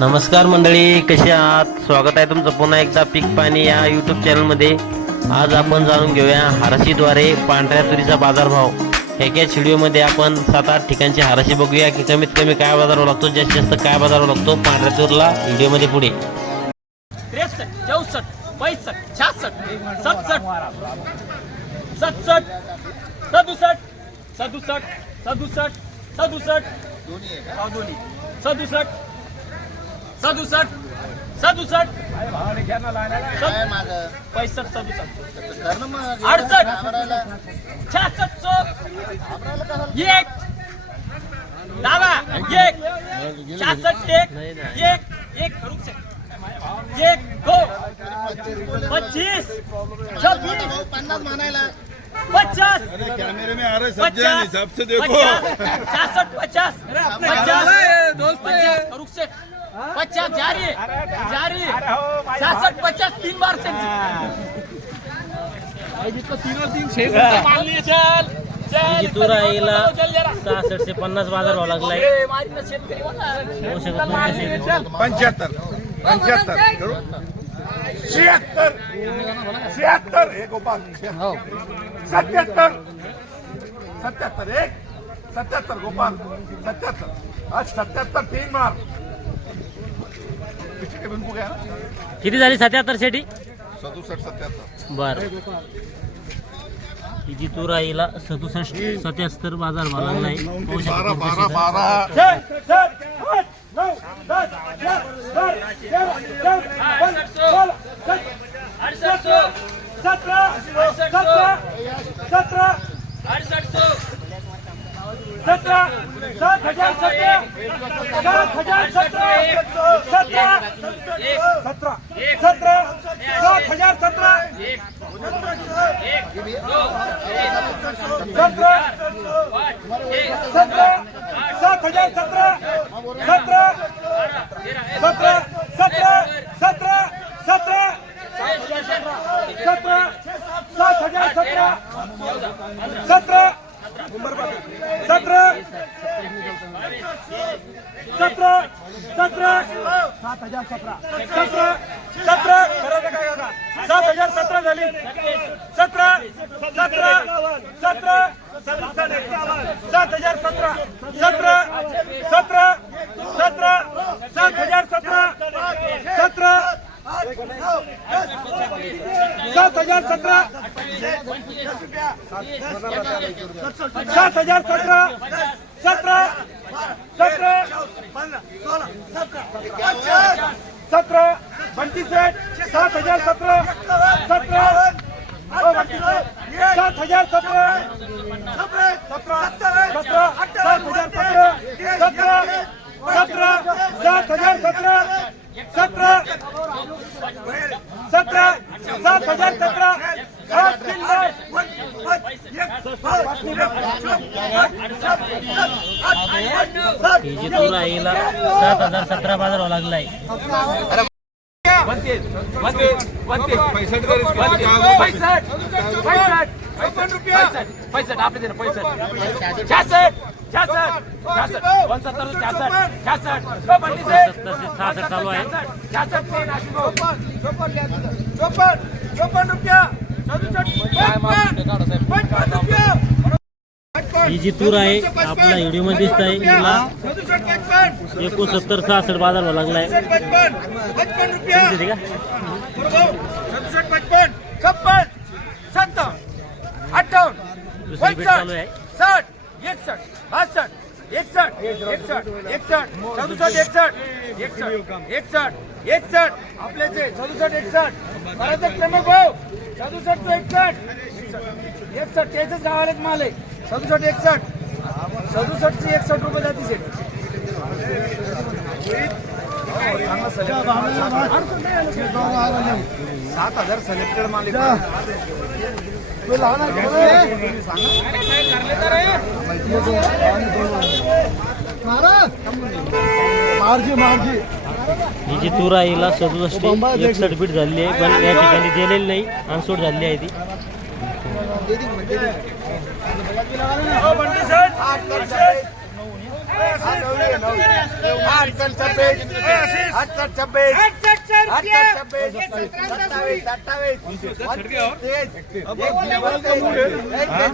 नमस्कार मंडळी कसे आहात? स्वागत आहे तुमचं पुन्हा एकदा पीक पाणी या यूट्यूब चॅनलमध्ये आज आपण जाणून घेऊया हाराशीद्वारे पांढऱ्या तुरीचा बाजारभाव. एकाच व्हिडिओमध्ये आपण सात आठ ठिकाणची हाराशी बघूया की कमीत कमी काय बाजारावर लागतो जास्तीत जास्त काय बाजारावर लागतो पांढऱ्या तुरला व्हिडिओमध्ये पुढे. त्रेसष्ट चौसष्ट पैसष्ट छासष्ट सदसष्ट सदसष्ट सदुसष्ट सदुसष्ट सदुसष्ट सदुसष्ट दोन्ही सदुसष्ट सदुसष्ट सदुसष्ट. सद- पैसष्ट सदुसष्ट. अडसष्ट छासष्ट एक. डावा एक. छासष्ट एक. एक. एक एक. दो पच्चीस. छब्बीस. पन्नास म्हणायला पचास. कैमरे में आ रहे सब जन पचास. देखो पचास. छासठ पचास. पचास पचास से. पचास जारी. जारी. छासठ पचास तीन बार से तीनों तीन छह मान लिए चल चल तूर आईला चल जरा. सहासष्ट ते पन्नास बाजार भाव लागलाय. पंच्याहत्तर. पंच्याहत्तर. शहात्तर शहात्तर हे. गोपाल सत्याहत्तर. सत्याहत्तर. एक. सत्याहत्तर गोपाल सत्याहत्तर आज सत्याहत्तर तीन मार किती झाली सत्याहत्तर शेटी सदुसष्ट सत्याहत्तर बर ही जी तूर आईला सदुसष्ट सत्याहत्तर बाजार अडसष्ट सो सतरा सतरा सतरा सतरा सात हजार सतरा सात हजार सतरा सतरा सतरा सतरा सात हजार सतरा सतरा सतरा सात हजार सतरा सतरा सतरा सतरा सतरा सतरा सतरा सात हजार सतरा सतरा सतरा सतरा सात हजार सतरा. सतरा सतरा करायचं काय काका. सात हजार सतरा झाली. सतरा सतरा सतरा सात हजार सतरा. सतरा सतरा सतरा सात हजार सतरा. सतरा सात हजार सतरा. सात हजार सतरा. सतरा सतरा सतरा पंचवीस सात हजार सतरा सतरा ओ, पंचवीस सात हजार सतरा सतरा सतरा सात हजार सतरा सतरा सतरा सात हजार सतरा सतरा सतरा सात हजार सतरा सात तीन बार ही जी आईला सात हजार सतरा बाजार लागलाय. पैसठ आपले पैसठ सत्तर ते सहासष्ट चालू आहे चोपन्न चोपन्न रुपया रुपया ही जी तूर आहे आपला व्हिडिओमध्ये दिसत आहे हिला एकोणसत्तर सहासष्ट बाजार भाव लागलाय पचपन छप्पन सत्तर दुसरी बेट चालू आहे साठ एकसष्ट बासष्ट एकसष्ट एकसठ एकसष्ट सदुसष्ट एकसष्ट एकसष्ट एकसठ एकसठ आपल्याचे सदुसष्ट एकसठ परत क्रमांक भाऊ सदुसष्ट एकसष्ट एकसष्ट त्याच गावाला माल आहे सदुसष्ट एकसष्ट. सदुसष्ट एकसष्ट रुपये जाती सेट सात हजार सिलेक्टेड माल मार्जी मार्जी. ही जी तूर आहे हिला सदुसष्ट एकसष्ट बीट झालेली आहे पण या ठिकाणी दिलेली नाही. अनसोड झालेली आहे ती. अडचण छब्बीस अडचण छब्बीस सत्तावीस अठ्ठावीस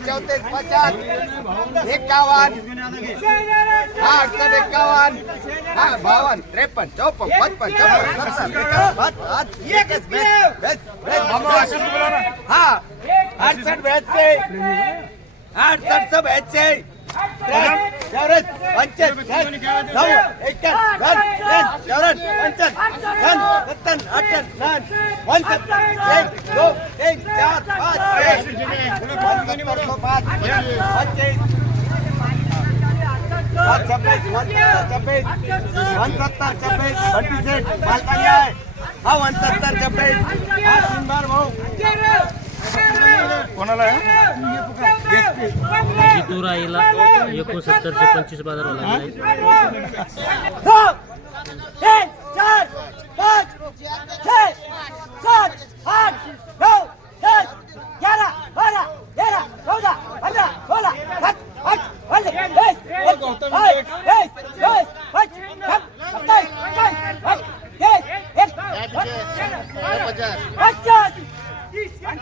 चौतीस पचास एकावन्न हा अडचण एकावन्न हा बावन्न त्रेपन्न चौपन्न पचपन्न छप्पन्न सत्तर एकच बेस बेस बेस हा अडचण बेसचे अडचणचं बेसचे हा वन सत्तर कोणाला? जितू राहिला एकोणसत्तरशे पंचवीस बाजार तीन चार पाच छह सात आठ नऊ दस ग्यारह बारह तेरह चौदह पंद्रह सोलह सत्रह अठारह उन्नीस बीस बाईस तेईस चौबीस पच्चीस सत्ताईस अट्ठाईस पचास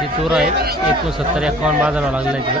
जितू आहे. एकोणसत्तर एकावन्न बाजार लागलाय तिला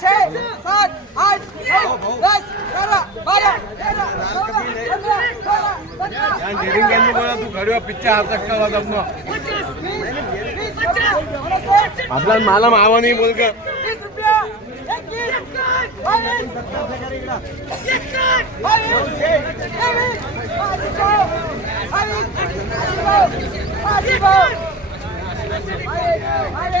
सात आठ दस बारा तेरा चौदा पंधरा सोळा आपला मला मावा नाही बोल का वीस रुपया एकवीस बावीस बावीस तेवीस बावीस बावीस बावीस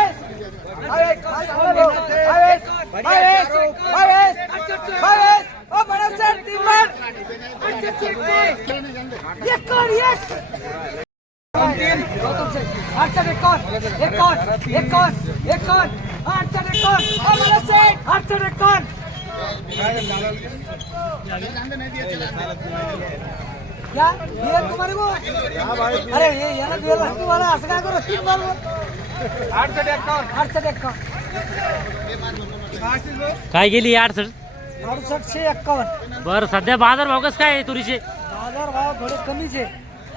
क्या ये तुम्हारे को अरे ये यार दिला तुम्हाला असं काय करू? तीन बार एकावन्न काय गेली अडचण अडुसष्टशे एक्कावन्न. बरं सध्या बाजार भाव कसं काय आहे तुरीचे? बाजार भाव थोडे कमीच आहे.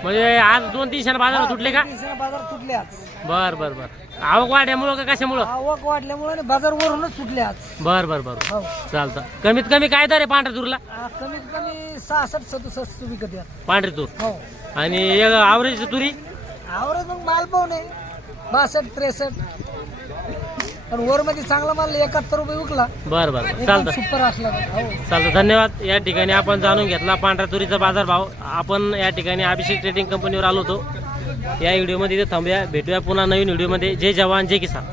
म्हणजे आज दोन तीनशे बाजार तुटले का? बाजार तुटले आज. बर बर बर. आवक वाढल्यामुळं का कशामुळं? आवक वाढल्यामुळे आणि बाजार वरूनच सुटले आज. बर बर बर. हो. चालतं. कमीत कमी काय दर आहे पांढऱ्या तुरीला? आ, कमीत कमी सहासष्ट सदुसष्ट तुम्ही कधी आहात. पांढरी तूर. हो. आणि आवरेज तुरी? आवडत मग माल पाहून आहे बासष्ट त्रेसष्ट. पण वर मध्ये चांगला माल एकाहत्तर रुपये विकला. बरं बरं एकदम चालतं. सुपर असला हो. चालतं. धन्यवाद. या ठिकाणी आपण जाणून घेतला पांढऱ्या तुरीचा बाजारभाव आपण या ठिकाणी अभिषेक ट्रेडिंग कंपनीवर आलो होतो. या व्हिडिओमध्ये इथे थांबूया. भेटूया पुन्हा नवीन व्हिडिओमध्ये. जय जवान जय किसान.